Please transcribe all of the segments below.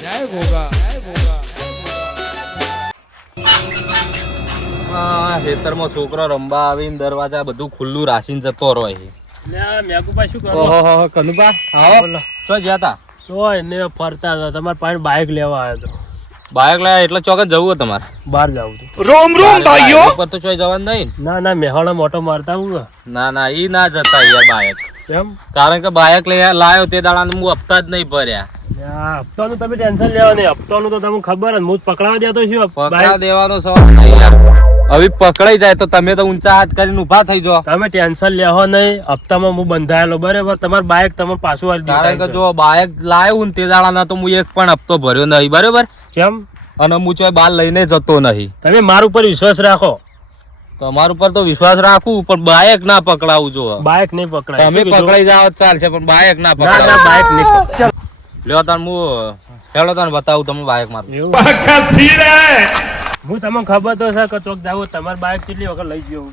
જય આ ખેતરમાં છોકરો રમવા આવીને દરવાજા બધું ખુલ્લું રાશીને જતો રહે ઓહો કનુભા આવો. તો ગયા તા? ચોય ને ફરતા હતા. તમારે પાસે બાઇક લેવા આવ્યો હતો બાઇક લાયા એટલે ચોક્કસ જવું હોય તમારે. બહાર જાવ તો રોમ રોમ ભાઈઓ! પર તો ચોય જવાનું નહીં ના. ના મેહોણા મોટો મારતા હું ના ના ઈ ના જતા યાર બાઇક કેમ? કારણ કે બાઇક લઈ લાયો તે દાડા હું હપ્તા જ નહીં ભર્યા. હપ્તાનું તમે ટેન્શન લેવા નહીં. હપ્તાનું તો તમને ખબર હું પકડાવા દેતો છું. પકડા દેવાનો સવાલ નહીં યાર. હવે પકડાઈ જાય તો તમે તો ઊંચા હાથ કરીને ઊભા થઈ જાઓ. તમે ટેન્શન લેવો નહીં. હપ્તામાં હું બંધાયેલો બરાબર? તમારું બાઇક તમે પાછું વાળી કારણ કે જો બાઇક લાયો ને તે દાડાના તો હું એક પણ હપ્તો ભર્યો નહીં બરોબર? કેમ? અને હું ચોય બાર લઈને જતો નહીં. તમે મારા ઉપર વિશ્વાસ રાખો. તમારા ઉપર તો વિશ્વાસ રાખું પણ બાઇક ના પકડાવું જો. બાઇક નહીં પકડાય. તમે પકડાઈ જાવ ચાલશે પણ બાઇક ના પકડાવ. બાઇક નહીં. લ્યો તાન હું હેલો તાન બતાવું તમે બાઇક મારું. એવું? હું તમને ખબર તો છે કે ચોક જાવ તમારી બાઇક કેટલી વખત લઈ ગયો? હું.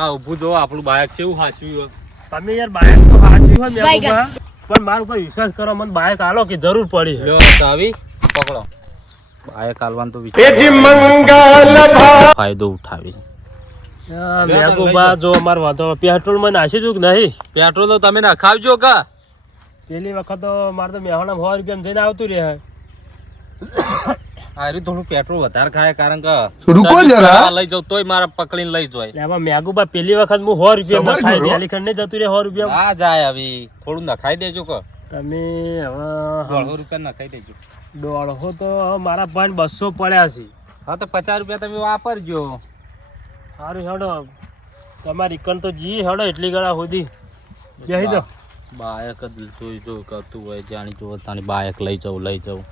આ ઊભું જો આપણું બાઇક કેવું સાચવ્યું તમે યાર બાઇક તો સાચી હોય મેં પણ મારા ઉપર વિશ્વાસ કરો મને બાઇક આલો કે જરૂર પડી. લ્યો આવી પકડો. બાઇક આલવાનું તો ફાયદો ઉઠાવી. મેઘુબા જો અમાર વાંધો પેટ્રોલમાં નાસી છું કે નહીં? પેટ્રોલ તો તમે નખાવજો કા? પેલી વખત તો મારે તો મેહોણા સો રૂપિયા જઈને આવતું રહે. આર્યું થોડું પેટ્રોલ વધારે ખાય કારણ કે રૂકો જરા. લઈ જાવ તોય મારા પકડીને લઈ જાય. એમાં મેઘુબા પેલી વખત હું સો રૂપિયા. નહીં જતું રહે સો રૂપિયા. ના જાય હવે થોડું નખાઈ દેજો કે. તમે હવે દોઢસો રૂપિયા નખાઈ દેજો. દોઢસો તો મારા પાસે બસો પડ્યા છે. હા તો પચાસ રૂપિયા તમે વાપરજો. સારું હેડો. તમારી કણ તો જી હેડો એટલી ગળા સુધી. જઈ જાઓ. બાયક જ જોઈ જોઈ કરતું હોય જાણી જો તાની બાયક લઈ જાઉં લઈ જાઉં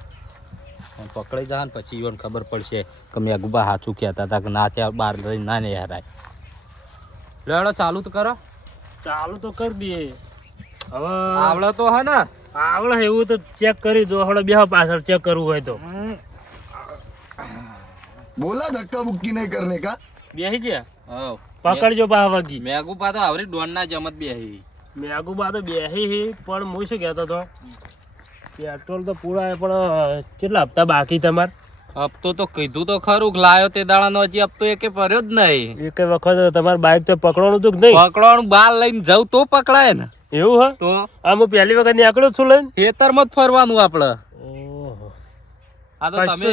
પણ પકડાઈ જાય ને પછી એને ખબર પડશે કે મેં ગુબા સાચું કહેતા હતા કે ના ત્યાં બહાર લઈ ના ને હેરાય લેડો ચાલુ તો કરો. ચાલુ તો કરી દઈએ હવે આવડે તો હે ને. આવડે એવું તો ચેક કરી દો હવે બે પાછળ ચેક કરવું હોય તો. બોલા ધક્કા મુક્કી નહીં કરને કા? બેહી ગયા? પકડજો બા વાગી મેં ગુપા તો આવરી ડોન ના જમત બેહી. મેગુબા તો બેસી હી પણ હું શું કહેતો હતો? પેટ્રોલ તો પૂરા પણ કેટલા હપ્તા બાકી તમાર? હપ્તો તો કીધું તો ખરું કે લાયો તે દાડાનો હજી હપ્તો એકે ભર્યો જ નહીં. એક વખત તમારે બાઇક તો પકડવાનું હતું કે નહીં? પકડવાનું બાર લઈને જવું તો પકડાય ને. એવું હા? તો? આમ પહેલી વખત નીકળ્યો છું લઈને? ખેતરમાં જ ફરવાનું આપણે આ તો તમે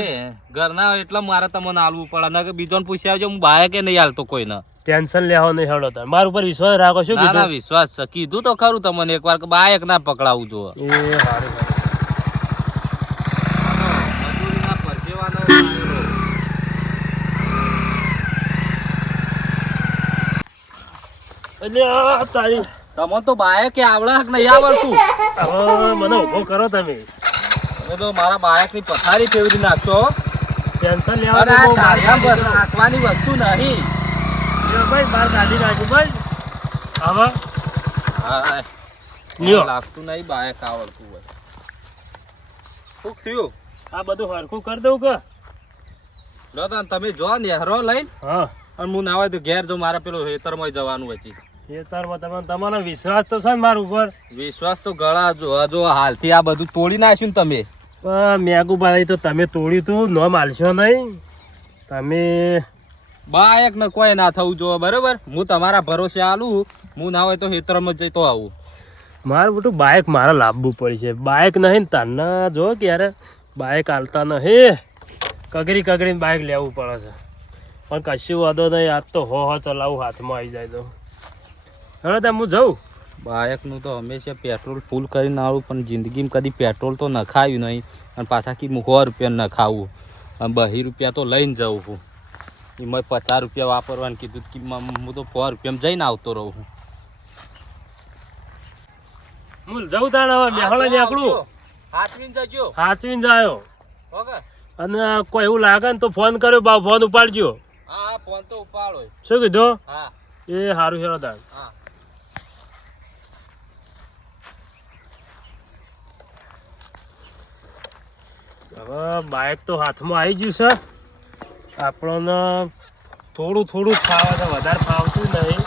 ઘરના એટલે મારે તમને આલવું પડે. કે બીજોને પૂછી આવજો હું બાયકે નહીં હાલતો કોઈને. ટેન્શન લેવો નહીં હેડો તાર મારા ઉપર વિશ્વાસ રાખો શું કીધું? વિશ્વાસ છે. કીધું તો ખરું તમને એકવાર કે બાયક ના પકડાવું જો. એ સારું તમને તો બાયકે આવડે નહીં આવડતું. મને ઊભો કરો તમે. તમે તો મારા બાયકની પથારી ફેરવી નાખશો? ટેન્શન લેવાનું નાખવાની વસ્તુ નહીં. ભાઈ બાર કાઢી નાખ્યું ભાઈ. હવે હા. લાગતું નહીં બાયક આવડતું હોય. શું થયું? આ બધું હરખું કરી દઉં કે? લો તમે જો નેહરો લઈને. હા. અને હું ના હોય તો ઘેર જો મારે પેલું ખેતરમાં જવાનું હોય ખેતરમાં તમે તમારો વિશ્વાસ તો છે ને મારા ઉપર. વિશ્વાસ તો ગળા જો જો હાલથી આ બધું તોડી નાખ્યું ને તમે. મેગુભાઈ તો તમે તોડ્યું તું ન માલશો નહીં. તમે બાયક ને કોઈ ના થવું જોઈએ બરોબર? હું તમારા ભરોસે આલું હું ના હોય તો ખેતરમાં જ જતો આવું. મારું બધું બાઇક મારે લાવવું પડશે. બાઇક નહીં ને તને જો ક્યારે બાઇક હાલતા નહીં. કગરી કગરીને બાઇક લેવું પડે છે. પણ કશું વાંધો નહીં આજ તો હો હો ચલાવું હાથમાં આવી જાય તો. હવે તો હું જઉં? બાયકનું તો હંમેશા પેટ્રોલ ફૂલ કરીને આવું પણ જિંદગીમાં કદી પેટ્રોલ તો નખાયું નહીં. અને પાછા કી હું સો રૂપિયા નખાવું. અને બહી રૂપિયા તો લઈને જવું છું. એમાં પચાસ રૂપિયા વાપરવાનું કીધું કે હું તો સો રૂપિયામાં જઈને આવતો રહું છું. હું જઉં તાણ હવે મેહોણા નીકળું હાથવીને જજો. હાચવીને જાયો. અને કોઈ એવું લાગે ને તો ફોન કર્યો બા ફોન ઉપાડજો. હા હા ફોન તો ઉપાડો. શું કીધું? હા. એ સારું હેરો તાણ હા. હવે બાઇક તો હાથમાં આવી ગયું છે. આપણને થોડું થોડું ફાવે છે વધારે ફાવતું નહીં.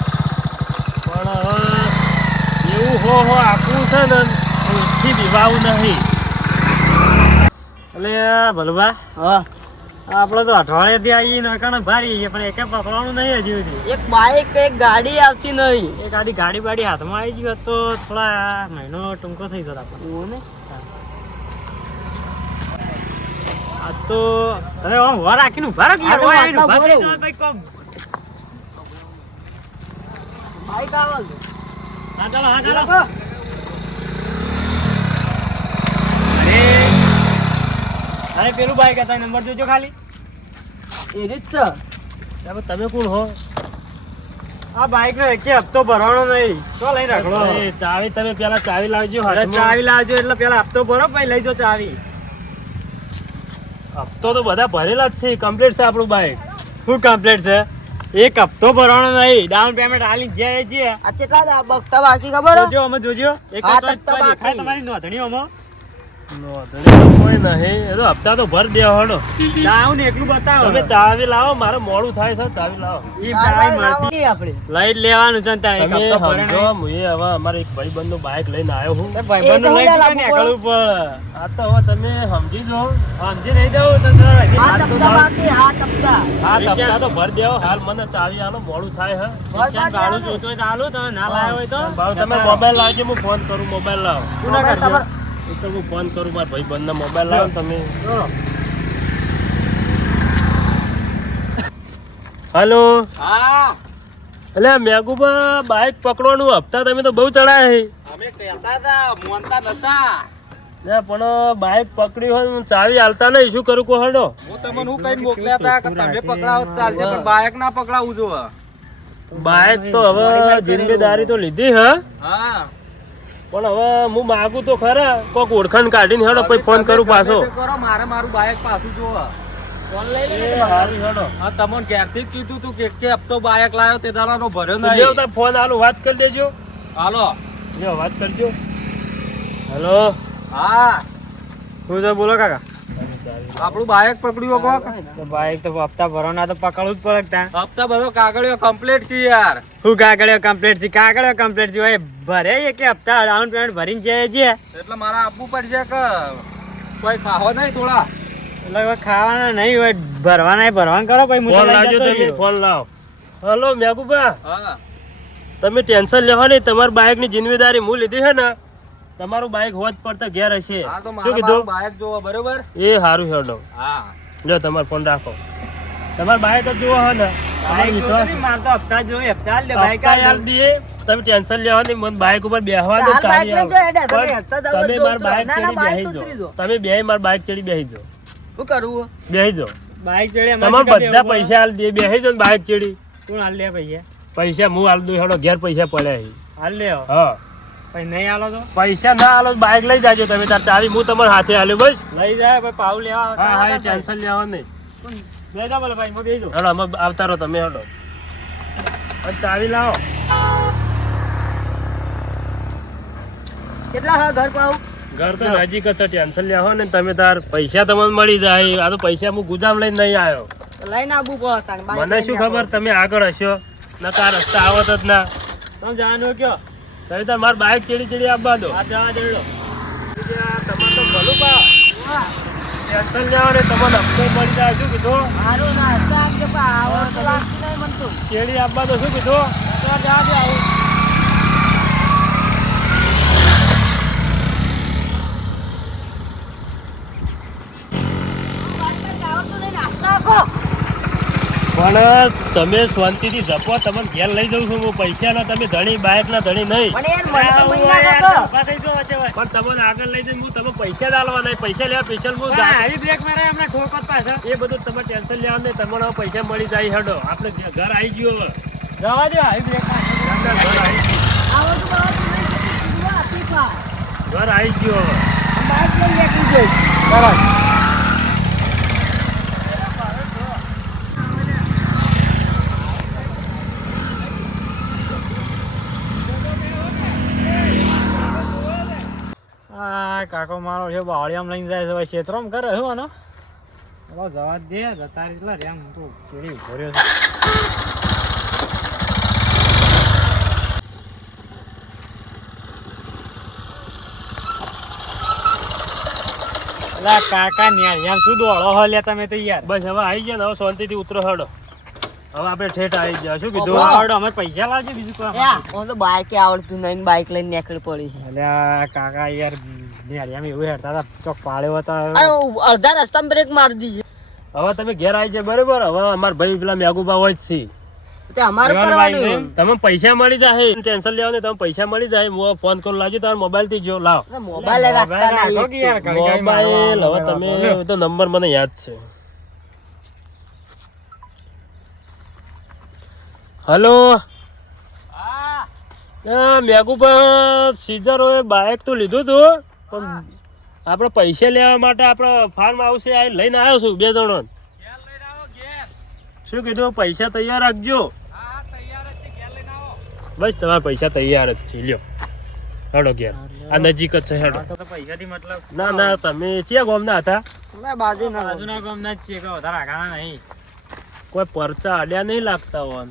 પણ હવે એવું હો હો આખું છે ને ઊંચી દીવાવું નહીં. એટલે ભલભા હા. આપણે તો અઠવાડિયાથી આવીએ ને કણ ભારી છે પણ એકે પકડવાનું નહીં હજી સુધી. એક બાઈક એક ગાડી આવતી નહીં. એક આડી ગાડી બાડી હાથમાં આવી ગયો તો થોડા મહિનો ટૂંકો થઈ જતો આપણને. એવું ને આ તો અરે આમ વાર રાખીને ઊભા રાખી યાર. તો ઓય ઊભા થઈ ભાઈ કોમ. બાઈક આવે હા ચાલો હા ચાલો. અરે. પેલું બાઈક હતા નંબર જોજો ખાલી. એ રીત છે. હવે તમે કોણ હો? આ બાઈક નો એકે હપ્તો ભરવાનો નહીં. શું લઈ રાખલો ચાવી તમે પેલા ચાવી લાવજો ચાવી લાવજો એટલે પેલા હપ્તો ભરો પછી લઈ જો ચાવી. હપ્તો તો બધા ભરેલા જ છે. કમ્પ્લીટ છે આપણું બાઈક શું કમ્પ્લીટ છે? એક હપ્તો ભરવાનો નહીં. ડાઉન પેમેન્ટ હાલી જે જે આ કેટલા બગતા બાકી ખબર? જોજો અમે જોજો. એક. તમારી નોંધણી નોંધણી કોઈ નહીં. એ તો હપ્તા તો ભર દે હડો. ડાઉન એકલું બતાવો. તમે ચાવી લાવો મારે મોડું થાય છે ચાવી લાવો. ઈ ચાવી મળતી. આપણે. લઈ લેવાનું છે ને એક હપ્તો ભરે હું એ હવે અમારે એક ભાઈબંધનું બાઇક લઈને આવ્યો હું એ ભાઈબંધનું લઈને હું તો લાવવું નીકળવું પડે. આ તો હવે તમે સમજી જો સમજી નહીં દઉં તો આ તપતા બાકી આ તપતા આ ટપકા તો ભર દેવો હાલ મને ચાવી આલો મોડું થાય હે. દેવાનું. જોતું હોય તો આલું, તમે ના લાવ્યો હોય તો. તમે મોબાઈલ લાવજો હું ફોન કરું મોબાઈલ લાવો. શું ના તો હું ફોન કરું મારા ભાઈ બંધ મોબાઈલ લાવો તમે. હલો હા. એટલે મેગુબા બાઇક પકડવાનું હપ્તા તમે તો બહુ ચડાયા છે અમે કહેતા હતા મોનતા નતા. ના પણ બાઇક પકડી હોય ચાવી હાલતા નહીં શું કરું કો હડો. હું તમને હું કઈ મોકલ્યા હતા કે તમે પકડાવો તો ચાલશે પણ બાઇક ના પકડાવું જો. બાઇક તો હવે જિમ્મેદારી તો લીધી હા? હા. પણ હવે હું માગું તો ખરા. કોક ઓળખાણ કાઢીને હેડો પછી ફોન કરું પાછો. કરો મારે મારું બાયક પાછું જોવા. તમને ક્યારથી જ કીધું તું કે કે હપ્તો બાયક લાવ્યો તે દાડાનો ભર્યો નહીં તાર ફોન હાલો વાત કરી દેજો. હાલો. લ્યો વાત કરજો. હેલો. હા. શું છે બોલો કાકા? આપણું બાઈક પકડ્યું કોક? તો બાઈક તો હપ્તા ભરવાના તો પકડવું જ પડે ત્યાં. હપ્તા બધો કાગળિયો કમ્પ્લીટ છે યાર. હું કાગળિયો કમ્પ્લીટ છે કાગળિયો કમ્પ્લીટ છે હોય ભરે એ કે હપ્તા ડાઉન પેમેન્ટ ભરીને જાય છે એટલે મારે આપવું પડશે કે કોઈ ખાવો નહીં થોડા? એટલે ખાવાના નહીં હોય ભરવાના ભરવાના કરો પછી ફોન લાવજો તમે ફોન લાવ. હલો મેગુબા હા. તમે ટેન્શન લેવા નહીં તમારી બાઇકની જિમ્મેદારી હું લીધી છે ને તમારું બાઇક પર તો ઘેર હશે. શું કીધું? મારું જોવો બરોબર? એ સારું હેડો. હા. જો તમારો ફોન રાખો. તમારે બાઇક જ જોવો હે ને તમારો વિશ્વાસ જોતો નહીં, મારે તો હપ્તા જોઈએ હપ્તા લે બાઈક યાર દીએ તમે ટેન્શન લેવા નહીં બાઇક ઉપર બેહવા દો બાઈક લઈને આવો. જો તમે પણ હપ્તા દાવ તમે જ માર બાઇક ના, ના, ચડી બાઈક બેહી જાઓ. તમે બે માર બાઇક ચડી બેહી જો શું કરવું બેહી જાઓ. બાઈક ચડી એમાં બધા પૈસા હાલ દે બેહી જો ને બાઇક ચડી. કોણ હાલ લે પૈસા? પૈસા હું હાલ દઉં હેડો ઘેર પૈસા પડ્યા હાલ લે હા. પછી નહીં હાલો તો? પૈસા ના આલો બાઈક લઈ જાજો તમે તાર ચાવી હું તમારા હાથે આલ્યો બસ. લઈ જાય ભાઈ પાવ લેવા હા હા. ટેન્શન લેવા નહીં. બે જા બોલો ભાઈ હું બેસી જાઉં. હેડો અમે આવતા રહો તમે હલો. ચાવી લાવો. કેટલા હા ઘર પાવ ઘર તો નજીક જ છે ટેન્શન લેવા ને તમે તાર પૈસા તમને મળી જાય. આ તો પૈસા હું ગુજામ લઈને નહીં આવ્યો. લઈને આવવું પડે મને શું ખબર તમે આગળ હશો? નકા રસ્તા આવત જ ના. તમે જાણો કયો? તમે તાર મારે બાઇક ચડી ચડી આપવા દો આ જવા દેડો તમારે તો ભલું પા ટેન્શન લેવો ને તમને હપ્તો મળી જાય શું કીધું પડે. હારું ના હપ્તા આપજે પણ આવો તો લાગતું નહીં મને તો. ચેડી આપવા દો શું કીધું જવા દે આવું બાઈક લઈને આવડતું નહીં ને હપ્તા આપો. પણ તમે શાંતિથી જપો તમને ઘેર લઈ જઉં છું હું. પૈસા ના તમે ધણી બાઇક ના ધણી નહીં. પણ તમને આગળ લઈ જઈને હું તમે પૈસા જ આલવા નહીં. પૈસા લેવા સ્પેશિયલ હું આવી બ્રેક મારે હમણાં ઠોક પાછા. એ બધું તમે ટેન્શન લેવા નહીં. તમને પૈસા મળી જાય હેડો. આપણે ઘર આવી ગયો હવે. જવા દો આવી બ્રેક ઘર આવી ઘર આવી ગયો હવે. આ બાઈક લઈને નીકળી જઈશ. તરત. આ કાકો મારો છે બાવળિયામાં લઈને જાય છે હવે ક્ષેત્રમાં કરે શું આનો? હવે જવા દે જતા રીતલા રે હું તો ચીડી ભર્યો છે. કાકા ન્યા શું દોડો હો લે તમે તો યાર. બસ હવે આવી ગયા ને હવે શાંતિથી ઉતરો હડો. હવે આપણે ઠેઠ આવી ગયા શું કીધું? આવડો અમે પૈસા લાવજો બીજું કોઈ તો બાઈકે આવડતું નહીં બાઈક લઈને નીકળી પડી. એટલે અલ્યા કાકા યાર નેરિયામાં એવું હેરતા હતા ચોક પાડ્યો હતા અડધા રસ્તામાં બ્રેક મારી દીધી. હવે તમે ઘેર આવી જાય બરોબર? હવે અમારા ભાઈ પેલા મેગુબા હોય જ છે. અમારું કરવાનું. તમે પૈસા મળી જાય ટેન્શન લેવાનું તમે પૈસા મળી જાય હું ફોન કરું લાવજો તમારા મોબાઈલથી જો લાવ. મોબાઈલ હવે તમે તો નંબર મને યાદ છે. હલો મેગુભા મેગુબા હોય બાઇક તો લીધું હતું પણ આપણે પૈસા લેવા માટે આપણે ફાર્મ હાઉસે આ લઈને આવ્યો છું બે જણો શું કીધું? પૈસા તૈયાર રાખજો. બસ તમારા પૈસા તૈયાર જ છે લ્યો. હેડો ઘેર. આ નજીક જ છે હેડો. પૈસાથી મતલબ ના ના તમે ચિયા ગોમના હતા? બાજુના ગામના જ છીએ કે વધારે આઘાના નહીં. કોઈ પરચા અડ્યા નહીં લાગતા હોય.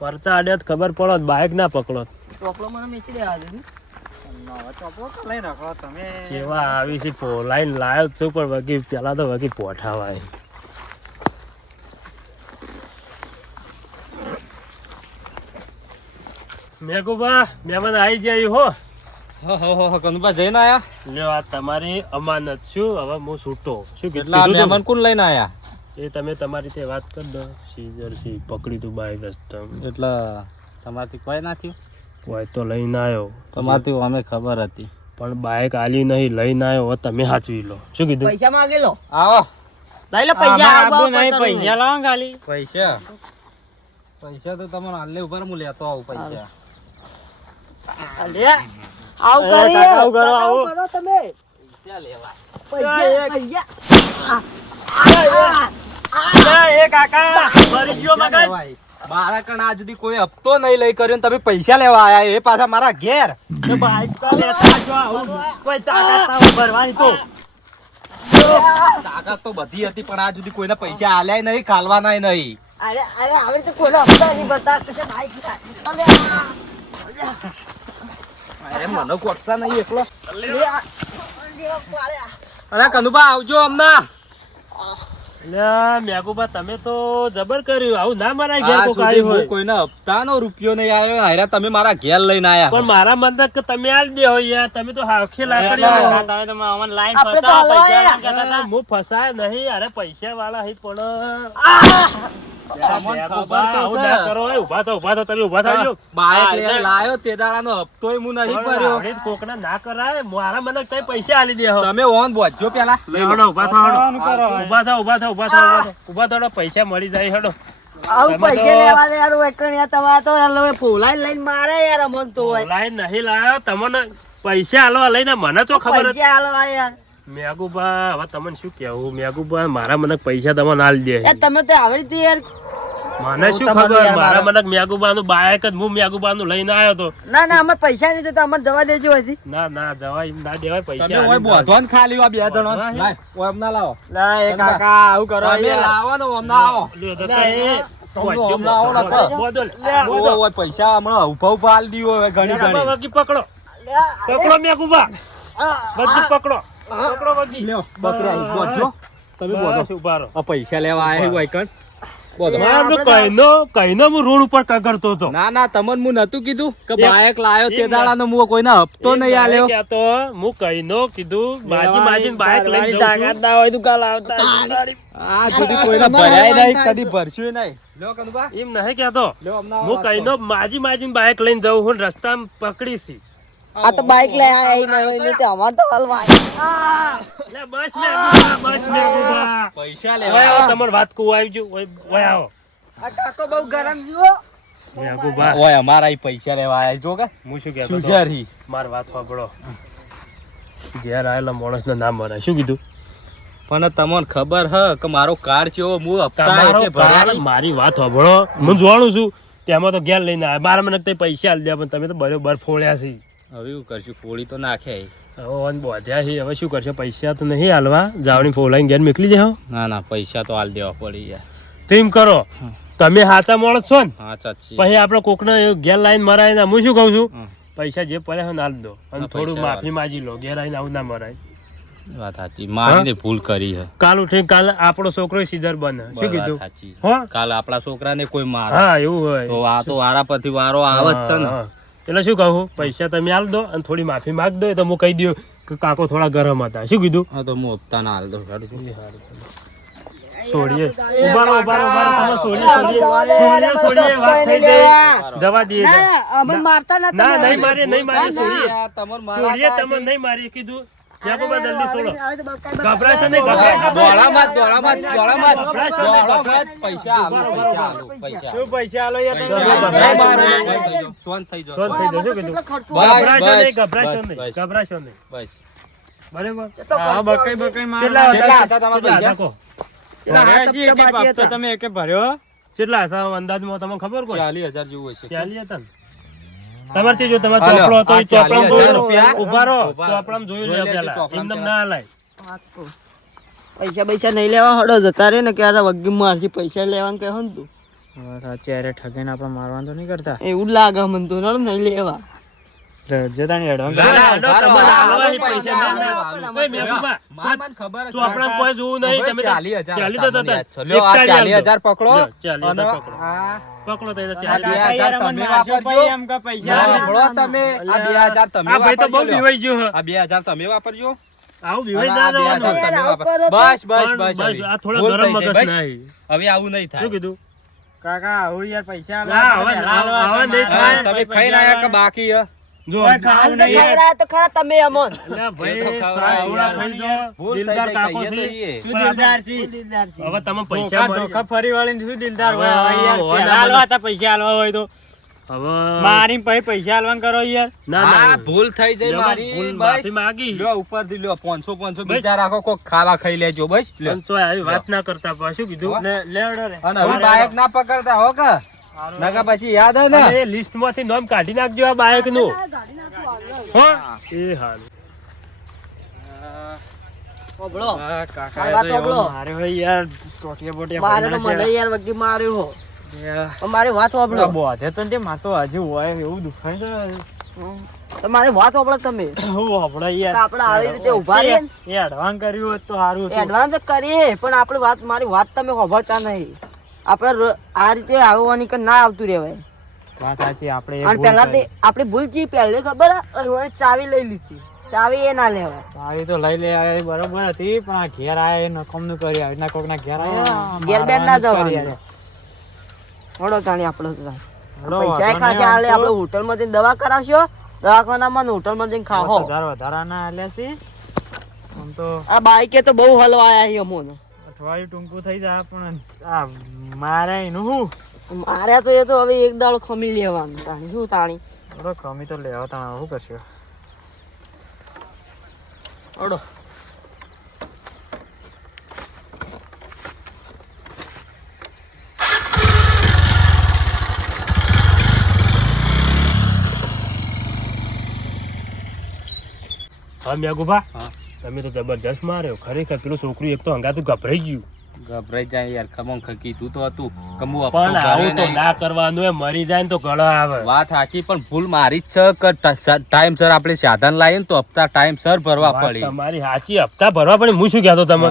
પરચા અડ્યા તો ખબર પડો બાઇક ના પકડો. ચોપડો મને મેચી દેવા દે ને. જેવા આવી છે લાઈન લાયો છું પણ વગી પેલા તો વગી પોઠાવાય મેઘુબા મહેમાન આવી જાય હો કનુભા જઈને આયા લ્યો આ તમારી અમાનત છું હવે હું છૂટો શું કેટલા મહેમાન કોણ લઈને આયા? એ તમે તમારી વાત કરી દો. સીઝર સી પકડી તું બાય રસ્તા એટલે તમારથી કોઈ ના થયું? કોઈ તો લઈને આવ્યો તમારથી અમે ખબર હતી. પણ બાઈક આલી નહીં લઈને આવ્યો તમે સાચવી લો. શું કીધું? પૈસા માંગે લો. આવો. લઈ લો પૈસા આવો, નહીં પૈસા લાવો ખાલી. પૈસા? પૈસા તો તમારે હાલે ઉપર હું લેતો આવું પૈસા. આવું કરી આવ કરો, આવું. કરો તમે. પૈસા લેવા. પૈસા પૈસા. એ કાકા. મરી ગયો મગજ. મારા કણ આ સુધી કોઈ હપ્તો નહીં લઈ કર્યો તમે પૈસા લેવા આયા એ પાછા મારા ઘેર. કોઈ તાકાત ભરવાની તો. તાકાત તો બધી હતી પણ આ સુધી કોઈને પૈસા આલ્યા નહીં ખાલવાના નહીં. અરે અરે કોઈને હપ્તા નહીં કશે અરે મને કોટતા નહીં એકલો. અરે કનુભા આવજો હમણાં અલ્યા તમે તો જબર કર્યું. આવું ના મારા ઘેર આ કોક સુધી આવ્યું હું હોય. કોઈને હપ્તાનો રૂપિયો નહીં આવ્યો હારા તમે મારા ઘેર લઈને આયા પણ મારા મન કે તમે આલ દે હોય યાર તમે તો હાખી લાકડી તમે લાઈન આપણે પૈસા. હું ફસાય નહીં અરે પૈસા વાળા હી પણ. પૈસા મળી જાય હડો. આવું પૈસા લેવા દે યાર વેકણ તમારે તો ફોલાઈ લઈને મારે યાર અમન તો હોય. લાઈન નહીં લાયો તમને પૈસા હાલવા લઈને મને તો ખબર પૈસા હાલવા યાર. મેગુબા હવે તમને શું કેવું મેગુબા મારા મને પૈસા તમને આલી દે તમે તો આવી રીતે યાર મને શું ખબર? મારા મને મેગુબા નું બાયક જ હું મેગુબા નું લઈને આવ્યો તો. ના ના અમે પૈસા નહીં તો અમારે જવા દેજો હજી. ના ના જવાય ના દેવાય પૈસા તમે ઓય દો. ખાલી આ બે જણો. ઓય હમણાં લાવો. એ કાકા આવું કરો તમે લાવો ને આવો. લા, પૈસા ઊભા ઊભા હાલ દીધો હવે ઘણી ઘણી. પકડો. પકડો મેગુબા બધું પકડો. પકડો વગી લ્યો બકરા બોધજો તમે બોધો બસ, ઊભા રહો. આ પૈસા લેવા આયા હોય કણ બોધો મારે એમનો કહીનો કહીનો હું રોડ ઉપર કગડતો હતો. ના ના તમને હું નતું કીધું કે બાયક લાયો તે દાડાનો હું કોઈને હપ્તો નહીં આલ્યો. કહેતો હું કહીનો કીધું માજી માજી બાઇક લઈને જવું તાકાત ના હોય તો કાલ આવતા આ સુધી કોઈને ભરાય નહીં કદી ભરશું નહીં. લ્યો કનુભા. એમ નહીં કહેતો. હું રસ્તા કહીનો માજી માજી બાઇક લઈને જઉં હું રસ્તામાં પકડીશી. આ તો બાઇક લઈ આયા અહીં નહીં તે અમાર તો હલવા લે બસ લે બસ લે પૈસા લે ઓય આવો તમાર વાત કો આવજો ઓય ઓય આવો. આ કાકો બહુ ગરમ મે ગુબા ઓય અમારા પૈસા લેવા આયા જો કે? હું શું કહેતો શું હતો? માર વાત સાંભળો. ઘેર આયેલા માણસને ના મરાય શું કીધું? પણ તમને ખબર હ કે મારો કાર ચેવો હું હપ્તા એટલે ભર્યા. મારી વાત સાંભળો. હું જોવાનું છું. તેમાં તો ઘેર લઈને આવ્યા મારા મને તે પૈસા આલી દે પણ તમે તો બરોબર ફોડ્યા છે. હવે શું કરશું? ફોળી તો નાખે. હવે બોધ્યા છે. હવે શું કરશે? પૈસા તો નહીં હાલવા. જાવણી ફોલાઈને ઘેર નીકળી દેહો ના ના પૈસા તો હાલ દેવા પડી યાર તો એમ કરો. તમે હાથા માણસ છો ને? હા ચાચી પછી આપણે કોકને ઘેર લાઈન મરાય ને હું શું કહું છું? પૈસા જે પડે હોય હાલ દો. અને થોડું માફી માજી લો. ઘેર આવીને આવું ના મરાય. વાત સાચી. મારીને ભૂલ કરી છે. કાલ ઉઠી કાલ આપણો છોકરો સીધર બને. શું કીધું? કાલ આપણા છોકરાને કોઈ મારે. હા એવું હોય. તો આ તો વારા પરથી વારો આવે જ છે ને. હા, હા. એટલે શું કહું પૈસા તમે આલ દો અને થોડી માફી માગ દો તો હું કહી દઉં કે કાકો થોડા ગરમ હતા. શું કીધું? હા તો હું હપ્તા ના હાલ દઉં છોડીએ ઉભારો ઉભારો ઉભારો ઊભા તમે છોડીએ છોડીએ વાત થઈ નહીં ગઈ. જવા દઈએ ના. નહીં મારે નહીં ના. છોડીએ મારા છોડીએ તમે નહીં મારી કીધું. જલ્દી છોડો નહીં. પૈસા આલો, પૈસા આલો, પૈસા. પૈસા આલો યાર થઈ થઈ કીધું નહીં નહીં. નહીં બસ. બરાબર બકાઈ બકાઈ મારો કેટલા હતા તમારા પૈસા? કે હતા. તમે એકે ભર્યો કેટલા હતા અંદાજમાં તમને ખબર કોઈ ચાલીસ હજાર જેવું હશે ચાલી હતા ને તમારથી જો તમારે ચોપડો હતો એ ચોપડા લો. રૂપિયા. રહો. ચોપડા જોઈ લો પેલા. ચોપડામાં. ના લાય. પૈસા પૈસા નહીં લેવા હડો જતા રે ને કે આ વગી મારથી પૈસા લેવાનું કહો ને તું. સાચી અરે ઠગીને આપણે મારવાનું તો નહીં કરતા? એવું લાગે મને તો નહીં લેવા. જતાની મને ખબર જ છે. કોઈ જોવું નહીં તમે તો ચાલીસ હજાર ચાલી હતા, તો મને હતા. યાદ છે. લ્યો, આ એક ચાલી ચાલીસ હજાર આપજો. પકડો અને આ પકડો તો એને આ ચાલી બે હજાર. હજાર તમે વાપરજો. એમ કે પૈસા ના, તમે. આ બે તમે આ ભાઈ તો બહુ વાપરજો, ગયો આ બે તમે વાપરજો આવું અને ના જવાનું. તમે આવું વાપર- કરો તો. બસ બસ બસ બસ, હવે. આ થોડા ગરમ મગજ નહીં. હવે આવું નહીં શું થાય કીધું કાકા આવું યાર પૈસા હવે- હવે નહીં થાય. તમે ખાઈ રહ્યા કે બાકી હે? જો હાલ તો ખવડાવે તો ખરા તમે અમોન. ભાઈ એ તો ખવડાવે સાહેબ, થોડા યાર. ખાઈ જાઓ. ભૂલ થઈ દિલદાર કાકો છે. શું દિલદાર છી? હવે તમે પૈસા ધોખા ફરી વાળીને શું દિલદાર હોય? હવે હવે યાર ના હાલવા મને- પૈસા હાલવા હોય તો. હવે મારીને પછી પૈસા હાલવાનું કરો યાર. ના ના. ભૂલ થઈ જાય લ્યો, મારી ભૂલ. માફી માંગી. લ્યો ઉપરથી લ્યો પાંચસો પાંચસો બસ. બીજા રાખો કોક ખાવા ખાઈ લેજો બસ. લ્યો. આવી વાત ના કરતા શું કીધું. લે લેવડો રે. અને હવે બાઇક ના પકડતા હો કે? નકા પછી યાદ આવે ને? એ લિસ્ટમાંથી નામ કાઢી નાખજો આ બાયકનું હો? એ હાલ. હોભળો. કાકા વાત તો સાંભળો. મારે હોય યાર ટોટિયા બોટિયા મારે તો મને યાર વગી માર્યો હો. મારી વાત પેલા બોધે તો તે માં તો હજુ હોય એવું દુખાય છે. તમારી વાત તમે. હું હભળાય યાર. આપણે આવી રીતે ઊભા રહે એ એડવાન્સ કર્યું હોત તો સારું હતું. એડવાન્સ કરીએ પણ આપણી વાત મારી વાત તમે સાંભળતા નહીં. આપણે આ રીતે આવવાની કે ના આવતું રહેવાય. વાત સાચી આપણે અને પહેલા તે આપણે ભૂલ પહેલે ખબર? અને ચાવી લઈ લીધી. ચાવી એ ના લેવાય. ચાવી તો લઈ લે બરોબર હતી પણ આ ઘેર આયા એ નકામનું કરી આવી રીતના કોકના ઘેર આયા ઘેર બેન ના જવાનું. કરી તાણી આપણે તો. પૈસા ખાશે આલે. આપણે હોટલમાં જઈને દવા કરાવશો દવાખાનામાં હોટલમાં જઈને ખાવો વધારે હજાર વધારાના આલ્યા છે. આમ તો આ બાઈકે તો બહુ હલવા આયા છે અમોને. અઠવાડિયું ટૂંકું થઈ જાય પણ આ મારે એનું શું? મારે તો એ તો હવે એક દાડો ખમી લેવાનું તાણી શું તાણી? થોડો ખમી તો લેવા તમે શું કરશે? અડો હા મેઘુભા? હા. તમે તો જબરજસ્ત માર્યો. ખરેખર પેલું છોકરું એક તો હંગાતું ગભરાઈ ગયું. ગભરાઈ જાય યાર ખમણ તું તો હતું. કમુ પણ આવું તો ના કરવાનું એ મરી જાય ને તો ગળો આવે. વાત સાચી પણ ભૂલ મારી જ છે કે ટાઈમ સર આપણે સાધન લાવીએ ને તો હપ્તા ટાઈમ સર ભરવા પડે. તમારી સાચી હપ્તા ભરવા પડે હું શું કહેતો તમે.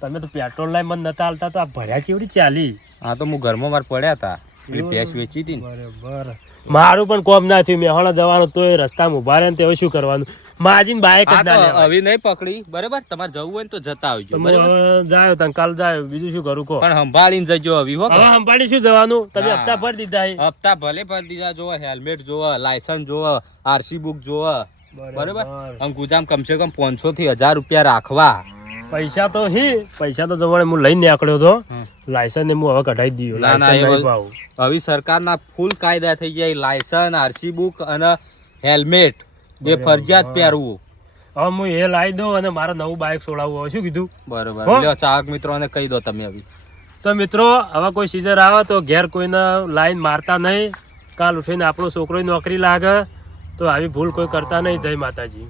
તમે તો પેટ્રોલ લાઈન મને નતા હાલતા તો આ ભર્યા કેવડી ચાલી? હા તો હું ઘરમાં માર પડ્યા હતા. એટલે ભેંસ વેચી હતી બરાબર. મારું પણ કોમ ના થયું મેહોણા જવાનું તોય રસ્તામાં ઊભા રહે ને તે શું કરવાનું? માજીને બાઈક જ ના તો લેવાય. હવે નહીં પકડી. બરાબર? તમારે જવું હોય ને તો જતા આવજો. બરાબર? જાયો તને કાલ જાયો. બીજું શું કરું કો પણ સંભાળીને જજો હવે હો હવે સંભાળી શું જવાનું? તમે હપ્તા ભરી દીધા હે. હપ્તા ભલે ભરી દીધા જોવો હેલ્મેટ જોવો લાયસન્સ જોવો આરસી બુક જોવો. બરાબર. આમ ગુજામ કમસે કમ પાંચસો થી હજાર રૂપિયા રાખવા. પૈસા તો હી પૈસા તો જવાને હું લઈને નીકળ્યો હતો હમ. લાયસન્સ ને હું હવે કઢાઈ દીધું. ના. હવે સરકારના ફૂલ કાયદા થઈ જાય લાયસન્સ આરસી બુક અને હેલ્મેટ. બે ફરજિયાત પહેરવું. હવે હું એ લાવી દઉં અને મારે નવું બાઇક છોડાવવું હવે શું કીધું? બરોબર? લ્યો ચાહક મિત્રોને કહી દો તમે હવે. તો મિત્રો હવે કોઈ સીઝન આવે તો ઘેર કોઈને લાઈન મારતા નહીં. કાલ ઉઠીને આપણો છોકરો નોકરી લાગે. તો આવી ભૂલ કોઈ કરતા નહીં. જય માતાજી.